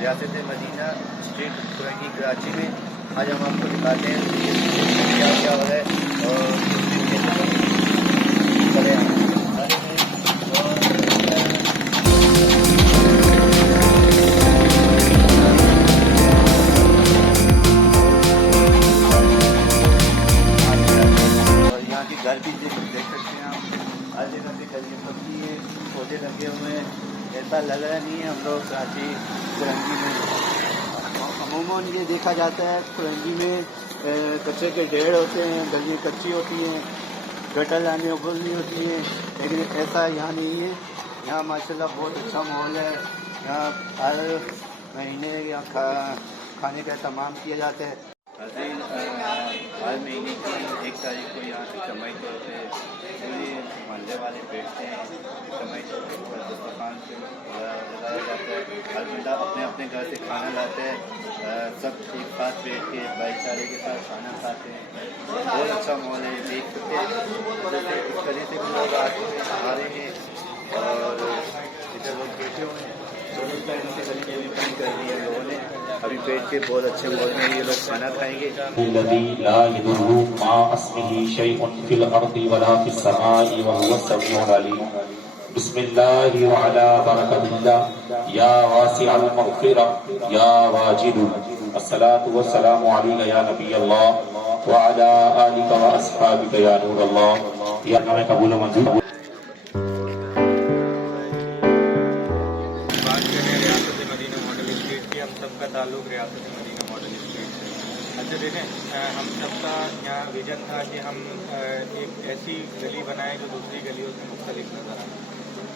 ریاست مدینہ اسٹریٹ فرنگی کراچی میں. آج ہم آپ کو دکھاتے ہیں کیا کیا ہو رہا ہے اور یہاں کی گھر بھی دیکھ سکتے ہیں آپ. ہر جگہ پہ گلیاں پکی ہیں, پودے لگے ہوئے ہیں. ایسا لگ رہا نہیں ہے ہم لوگ کراچی فرنگی میں. عموماً یہ دیکھا جاتا ہے فرنگی میں کچرے کے ڈھیر ہوتے ہیں, گلیاں کچی ہوتی ہیں, گٹر لائنیں ابھرنی ہوتی ہیں, لیکن ایسا یہاں نہیں ہے. یہاں ماشاءاللہ بہت اچھا ماحول ہے. یہاں ہر مہینے یہاں کھانے کا اہتمام کیا جاتا ہے. ہر مہینے کی 1 تاریخ کو یہاں سے کمائی طور پہ پورے محلے والے بیٹھتے ہیں. کمائی طور پہ دسترخوان پہ لگایا جاتا ہے. ہر بندہ اپنے اپنے گھر سے کھانا لاتا ہے. سب ایک ساتھ بیٹھ کے بھائی چارے کے ساتھ کھانا کھاتے ہیں. بہت اچھا ماحول ہے. دیکھ سکتے ہیں اس طرح سے بھی لوگ آ رہے ہیں اور ادھر لوگ بیٹھے ہوئے ہیں. دونوں سائڈ سے گلیاں بھی بند کر دی ہیں لوگوں نے. ابھی بیٹھ کے بہت اچھے ماحول میں یہ لوگ کھانا کھائیں گے. الذي لا يضر مع اسمه شيء في الارض ولا في السماء وهو السميع العليم. بسم الله وعلى بركة الله يا واسع المغفرة يا واجد. الصلاة والسلام عليك يا نبي الله وعلى آلك وأصحابك يا نور الله. یا نام قبول و منظور. بات کریں ریاست مدینہ ماڈل اسٹریٹ کی. ہم سب کا تعلق ریاست مدینہ ماڈل اسٹریٹ سے. اچھا دیکھیں, ہم سب کا یہاں ویژن تھا کہ ہم ایک ایسی گلی بنائیں جو دوسری گلیوں سے مختلف نظر آئے.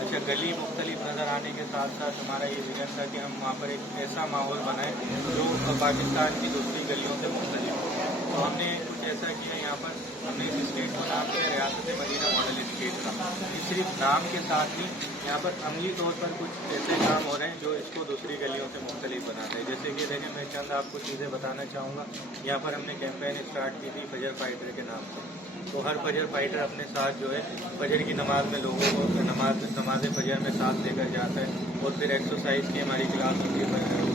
اچھا, گلی مختلف نظر آنے کے ساتھ ساتھ ہمارا یہ ویژن تھا کہ ہم وہاں پر ایک ایسا ماحول بنائیں جو پاکستان کی دوسری گلیوں سے مختلف ہو. تو ہم نے کچھ ایسا کیا, یہاں پر ہم نے اس اسٹریٹ کو نام دیا ریاست مدینہ ماڈل اسٹریٹ کا. صرف نام کے ساتھ ہی یہاں پر عملی طور پر کچھ ایسے کام ہو رہے ہیں جو اس کو دوسری گلیوں سے مختلف بناتے ہیں. جیسے کہ دیکھیں, میں چند آپ کو چیزیں بتانا چاہوں گا. یہاں پر ہم نے کیمپین اسٹارٹ کی تھی فجر فائٹر کے نام سے. تو ہر فجر فائٹر اپنے ساتھ جو ہے فجر کی نماز میں لوگوں کو نماز فجر میں ساتھ لے کر جاتا ہے, اور پھر ایکسرسائز کی ہماری کلاس ہوتی ہے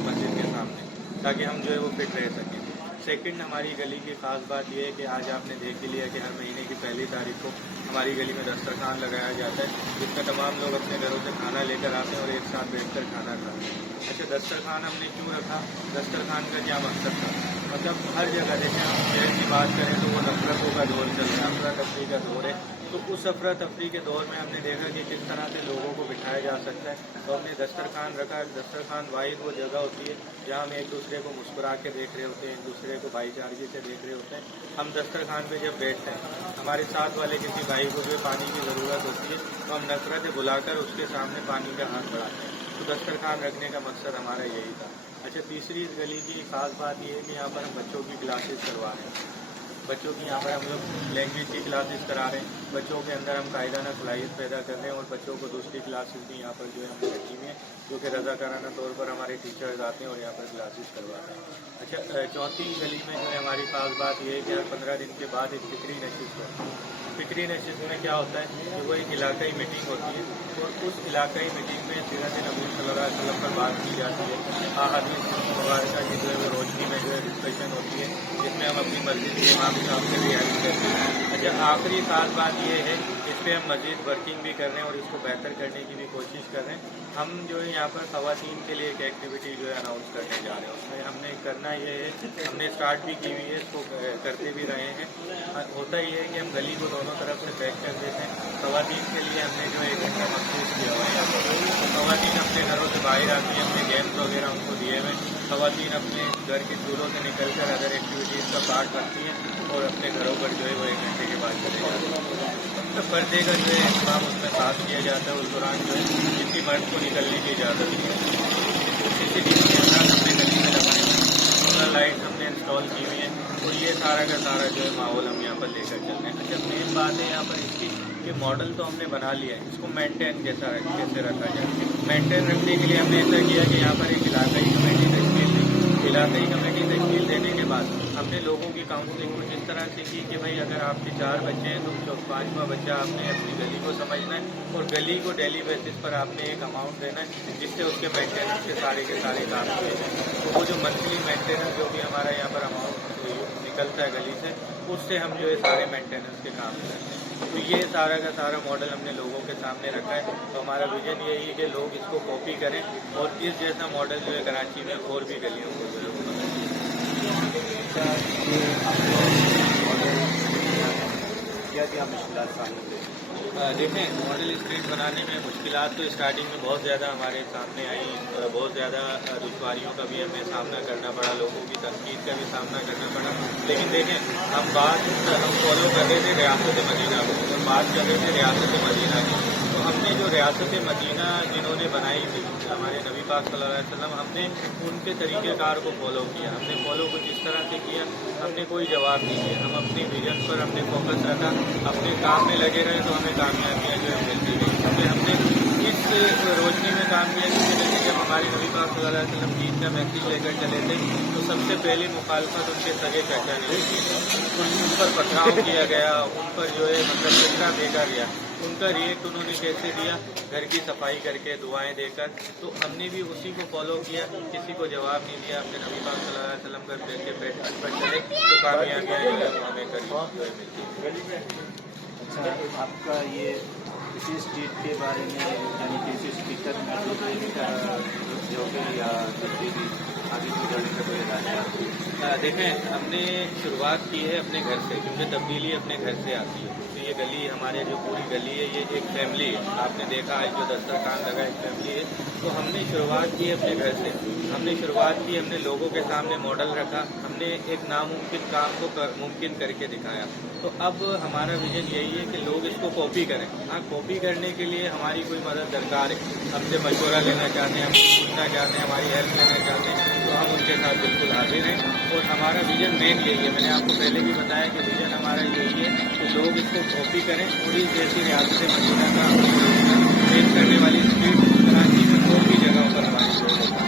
مسجد کے سامنے, تاکہ ہم جو ہے وہ فٹ رہ سکیں. سیکنڈ, ہماری گلی کی خاص بات یہ ہے کہ آج آپ نے دیکھ لیا کہ ہر مہینے کی 1 تاریخ کو ہماری گلی میں دسترخوان لگایا جاتا ہے, جس میں تمام لوگ اپنے گھروں سے کھانا لے کر آتے ہیں اور ایک ساتھ بیٹھ کر کھانا کھاتے ہیں. اچھا, دسترخوان ہم نے کیوں رکھا؟ دسترخوان کا کیا مقصد تھا؟ مطلب ہر جگہ دیکھیں, ہم شہر کی بات کریں تو وہ نفرتوں کا دور چل رہا ہے, افراتفری کا دور ہے. تو اس افراتفری کے دور میں ہم نے دیکھا کہ کس طرح سے لوگوں کو بٹھایا جا سکتا ہے. تو ہم نے دسترخوان رکھا. دسترخوان واحد وہ جگہ ہوتی ہے جہاں ہم ایک دوسرے کو مسکرا کے دیکھ رہے ہوتے ہیں, ایک دوسرے کو بھائی چارگی سے دیکھ رہے ہوتے ہیں. ہم دسترخوان پہ جب بیٹھتے ہیں, ہمارے ساتھ والے کسی بھائی کو جو پانی کی ضرورت ہوتی ہے, تو ہم نفرتیں بلا کر اس کے سامنے پانی کا ہاتھ بڑھاتے ہیں. تو دسترخوان رکھنے کا مقصد ہمارا یہی تھا. اچھا, تیسری اس گلی کی خاص بات یہ ہے کہ یہاں پر ہم بچوں کی کلاسز کروا رہے ہیں. بچوں کی یہاں پر ہم لوگ لینگویج کی کلاسز کرا رہے ہیں. بچوں کے اندر ہم قاعدانہ صلاحیت پیدا کر رہے ہیں, اور بچوں کو دوسری کلاسز بھی یہاں پر جو ہے ہم نے رکھی ہوئی ہیں, جو کہ رضاکارانہ طور پر ہمارے ٹیچرز آتے ہیں اور یہاں پر کلاسز کرواتے ہیں. اچھا, چوتھی گلی میں جو ہے ہماری خاص بات یہ ہے کہ ہر 15 دن کے بعد ایک فکری نشست ہوتی ہے. فکری نشست میں کیا ہوتا ہے کہ وہ ایک علاقائی میٹنگ ہوتی ہے, اور اس علاقائی میٹنگ میں سیرت نبی صلی اللہ علیہ وسلم پر بات کی جاتی ہے. احادیث مبارکہ کی جو ہے وہ روشنی میں جو ہے ڈسکشن ہوتی ہے, جس میں ہم اپنی مسجد کے امام صاحب سے رعایت کرتے ہیں. اچھا, آخری خاص بات یہ ہے, اس پہ ہم مزید ورکنگ بھی کر رہے ہیں اور اس کو بہتر کرنے کی بھی کوشش کر رہے ہیں. ہم جو ہے یہاں پر خواتین کے لیے ایک ایکٹیویٹی جو ہے اناؤنس کرنے جا رہے ہیں. اس میں ہم نے کرنا یہ ہے, ہم نے اسٹارٹ بھی کی ہوئی ہے, اس کو کرتے بھی رہے ہیں. ہوتا یہ ہے کہ ہم گلی کو دونوں طرف سے پیک کر دیتے ہیں. خواتین کے لیے ہم نے جو 1 گھنٹہ مخصوص کیا ہوا ہے. خواتین اپنے گھروں سے باہر آتی ہیں, اپنے گیمس وغیرہ ان کو دیے ہوئے. خواتین اپنے گھر کے چولہوں سے نکل کر ادر ایکٹیویٹیز کا پارٹ رکھتی ہیں, اور اپنے گھروں پر جو ہے وہ 1 گھنٹے کے بعد چلے جاتے ہیں. پردے کا جو ہے اہتمام اس میں ساتھ کیا جاتا ہے. اس دوران جو ہے کسی مرد کو نکلنے کی اجازت نہیں ہے. CCTV کیمراز ہم نے گلی میں لگائے ہیں, سولر لائٹس ہم نے انسٹال کی ہوئی ہیں, اور یہ سارا کا سارا جو ہے ماحول ہم یہاں پر لے کر چل رہے ہیں. اچھا, مین بات ہے یہاں پر اس کی کہ ماڈل تو ہم نے بنا لیا ہے, اس کو مینٹین کیسے رکھا جائے. مینٹین رکھنے کے لیے ہم نے ایسا کیا کہ یہاں پر ایک علاقائی کمیٹی تشکیل دی. علاقائی کمیٹی تشکیل دینے کے بعد ہم हमने लोगों की काउंसलिंग कुछ इस तरह से की कि भाई अगर आपके 4 बच्चे हैं तो 5वां बच्चा आपने अपनी गली को समझना है और गली को डेली बेसिस पर आपने एक अमाउंट देना है जिससे उसके मेंटेनेंस के सारे काम किए जाए। तो वो जो मंथली मेंटेनेंस जो भी हमारा यहाँ पर अमाउंट निकलता है गली से, उससे हम जो है सारे मेंटेनेंस के काम करते हैं। तो ये सारा का सारा मॉडल हमने लोगों के सामने रखा है। तो हमारा विजन यही है कि लोग इसको कॉपी करें और इस जैसा मॉडल जो है कराची में और भी गलियों को जो है क्या क्या मुश्किलात सामने देखें, मॉडल स्ट्रीट बनाने में मुश्किलात तो स्टार्टिंग में बहुत ज़्यादा हमारे सामने आई, बहुत ज़्यादा दुश्वारियों का भी हमें सामना करना पड़ा, लोगों की तनकीद का भी सामना करना पड़ा। लेकिन देखें, हम फॉलो कर रहे थे रियासत मदीना को, और बात कर रहे थे रियासत मदीना की। तो हमने जो रियासत मदीना जिन्होंने बनाई थी हमारे नबी पाक सल्लल्लाहु अलैहि वसल्लम, हमने उनके तरीक़ेकार को फॉलो किया। हमने फॉलो कुछ इस तरह से किया, हमने कोई जवाब नहीं दिया, हम अपने विजन पर हमने फोकस रखा, अपने काम में लगे रहे, तो हमें कामयाबियाँ जो है मिलती गई। क्योंकि हमने इस रोशनी में काम किया कि जब हमारे नबी पाक सल्लल्लाहु अलैहि वसल्लम दीन का मैसेज लेकर चले थे, तो सबसे पहली मुखालफत उनके सगे चाचा ने की थी। उन पर पथराव किया गया, उन पर जो है मतलब कचरा फेंका गया। उनका रिएक्ट उन्होंने कैसे दिया? घर की सफाई करके, दुआएं देकर। तो हमने भी उसी को फॉलो किया, किसी को जवाब नहीं दिया, अपने नबी पाक सल्लल्लाहु अलैहि वसल्लम का पेट पर चले, तो कामयाबियाँ जो है वो हमें मिलती। अच्छा, आपका ये इसी स्ट्रीट के बारे में यानी कि इसी स्पीकर में जो कि या आगे गुजरने का कोई इरादा? देखें, हमने शुरुआत की है अपने घर से, क्योंकि तब्दीली अपने घर से आती है। तो ये गली हमारे जो पूरी गली है ये एक फैमिली है। आपने देखा है जो दस्तरखान लगा एक फैमिली है। तो हमने शुरुआत की अपने घर से, हमने शुरुआत की, हमने लोगों के सामने मॉडल रखा, हमने एक नामुमकिन काम को मुमकिन करके दिखाया। तो अब हमारा विजन यही है कि लोग इसको कॉपी करें। हाँ, कॉपी करने के लिए हमारी कोई मदद दरकार है, हमसे मशवरा लेना चाहते हैं, हमसे पूछना चाहते हैं, हमारी हेल्प लेना चाहते हैं, तो हम उनके साथ बिल्कुल हाजिर हैं। और हमारा विजन मेन यही है, मैंने आपको पहले भी बताया कि विजन हमारा यही है कि लोग इसको कॉपी करें और इस जैसी रियासत मदीना का पेश करने वाली स्ट्रीट कराची में और भी जगहों पर हमारी जरूरत है।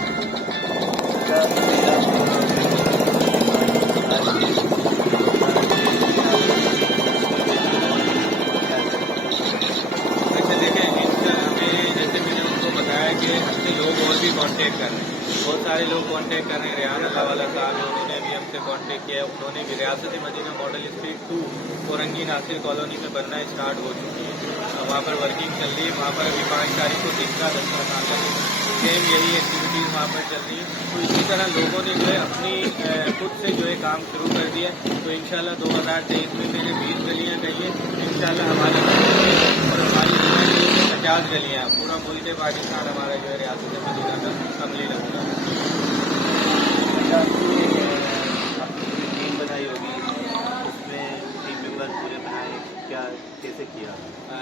कांटेक्ट कर रहे हैं, बहुत सारे लोग कांटेक्ट कर रहे हैं। रेहान अल्लाह वाला साहब हैं, उन्होंने भी हमसे कांटेक्ट किया। उन्होंने भी Riyasat Madina model street 2 Orangi Nasir colony में बनना स्टार्ट हो चुकी है, वहाँ पर वर्किंग चल रही है। वहाँ पर अभी 5 तारीख को दिन का दस्तरखान लगेगा, सेम यही एक्टिविटीज़ वहाँ पर चल रही है। तो इसी तरह लोगों ने जो है अपनी खुद से जो है काम शुरू कर दिया। तो इंशाल्लाह 2023 में मैंने 20 गलियाँ कही है, इंशाल्लाह हमारी और हमारी 50 गलियाँ, पूरा मुल्क पाकिस्तान हमारा जो है रियासत मदीना का अमली लगता है। आपने टीम बनाई होगी, उसमें टीम मेंबर पूरे बनाए, क्या कैसे किया?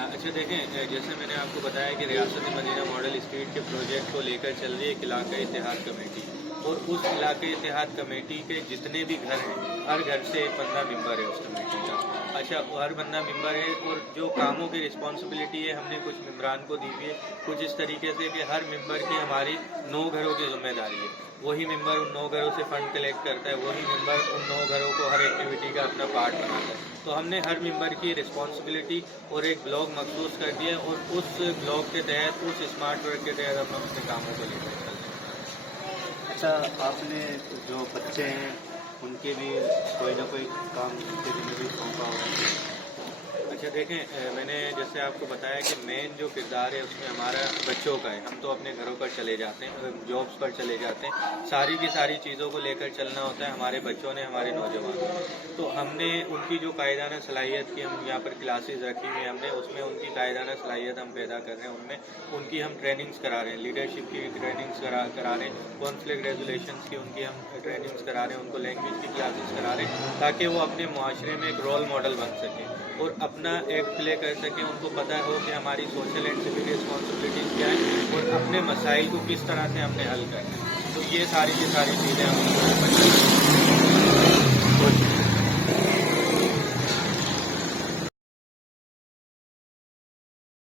अच्छा, देखें, जैसे मैंने आपको बताया कि रियासत मदीना मॉडल स्ट्रीट के प्रोजेक्ट को लेकर चल रही है इलाका इत्तेहाद कमेटी, और उस इलाके इत्तेहाद कमेटी के जितने भी घर हैं, हर घर से एक बंदा मेंबर है उस कमेटी का। अच्छा, हर बंदा मेंबर है, और जो कामों की रिस्पॉन्सिबिलिटी है हमने कुछ मेम्बरान को दी हुई है, कुछ इस तरीके से कि हर मेंबर की हमारी 9 घरों की जिम्मेदारी है। वही मेंबर उन 9 घरों से फंड कलेक्ट करता है, वही मेंबर उन 9 घरों को हर एक्टिविटी का अपना पार्ट बनाता है। तो हमने हर मेंबर की रिस्पॉन्सिबिलिटी और एक ब्लॉग मखसूस कर दिया, और उस ब्लॉग के तहत, उस स्मार्ट वर्क के तहत हम अपने कामों को लेकर चलते हैं। अच्छा, आपने जो बच्चे हैं उनके भी कोई ना कोई काम उनके लिए भी सौंपा होगा? अच्छा, देखें, मैंने जैसे आपको बताया कि मेन जो किरदार है उसमें हमारा बच्चों का है। हम तो अपने घरों पर चले जाते हैं, जॉब्स पर चले जाते हैं, सारी की सारी चीज़ों को लेकर चलना होता है हमारे बच्चों ने, हमारे नौजवानों ने। तो हमने उनकी जो कायदाना सलाहियत की हम यहाँ पर क्लासेस रखी हुई हैं, हमने उसमें उनकी कायदाना सलाहियत हम पैदा कर रहे हैं, उनमें उनकी हम ट्रेनिंग्स करा रहे हैं, लीडरशिप की ट्रेनिंग्स करा रहे हैं, कॉन्फ्लिक्ट रेजोल्यूशंस की उनकी हम ट्रेनिंग्स करा रहे हैं, उनको लैंग्वेज की क्लासेस करा रहे हैं, ताकि वो अपने मुआशरे में एक रोल मॉडल बन सकें और अपना एक्ट प्ले कर सकें। उनको पता हो कि हमारी सोशल एंड सिविक रिस्पॉन्सिबिलिटीज़ क्या है और अपने मसाइल को किस तरह से हमने हल करना है। तो ये सारी की सारी चीज़ें हम